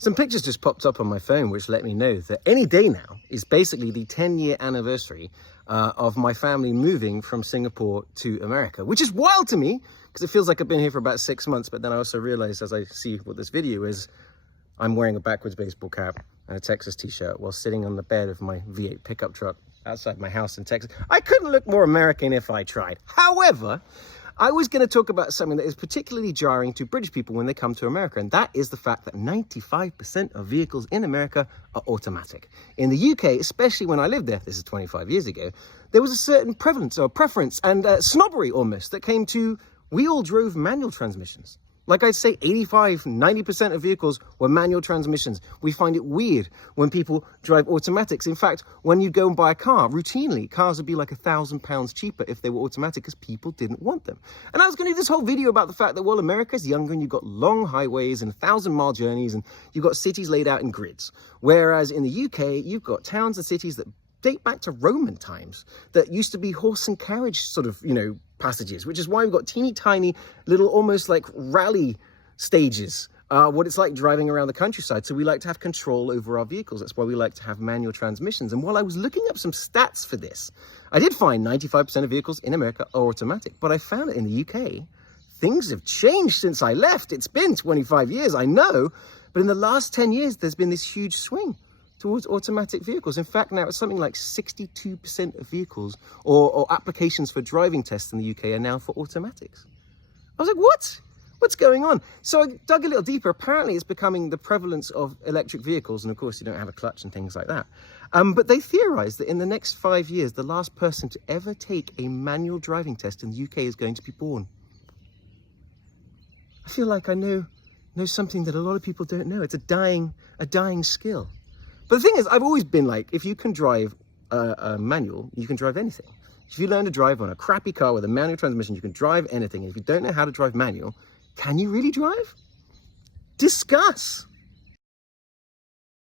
Some pictures just popped up on my phone which let me know that any day now is basically the 10-year anniversary of my family moving from Singapore to America, which is wild to me because it feels like I've been here for about 6 months. But then I also realized, as I see what this video is, I'm wearing a backwards baseball cap and a Texas t-shirt while sitting on the bed of my V8 pickup truck outside my house in Texas. I couldn't look more American if I tried. However, I was going to talk about something that is particularly jarring to British people when they come to America, and that is the fact that 95% of vehicles in America are automatic. In the UK, especially when I lived there, this is 25 years ago, there was a certain prevalence or preference and snobbery almost that came to, we all drove manual transmissions. Like I'd say 85–90% of vehicles were manual transmissions. We find it weird when people drive automatics. In fact, when you go and buy a car, routinely, cars would be like £1,000 cheaper if they were automatic because people didn't want them. And I was going to do this whole video about the fact that, well, America's younger and you've got long highways and 1,000-mile journeys and you've got cities laid out in grids. Whereas in the UK, you've got towns and cities that date back to Roman times that used to be horse and carriage sort of, passages, which is why we've got teeny tiny little almost like rally stages, what it's like driving around the countryside. So we like to have control over our vehicles. That's why we like to have manual transmissions. And while I was looking up some stats for this, I did find 95% of vehicles in America are automatic, but I found that in the UK, things have changed since I left. It's been 25 years, I know, but in the last 10 years, there's been this huge swing towards automatic vehicles. In fact, now it's something like 62% of vehicles or applications for driving tests in the UK are now for automatics. I was like, what? What's going on? So I dug a little deeper. Apparently it's becoming the prevalence of electric vehicles. And of course you don't have a clutch and things like that. But they theorize that in the next 5 years, the last person to ever take a manual driving test in the UK is going to be born. I feel like I know something that a lot of people don't know. It's a dying skill. But the thing is, I've always been like, if you can drive a manual, you can drive anything. If you learn to drive on a crappy car with a manual transmission, you can drive anything. If you don't know how to drive manual, can you really drive? Discuss.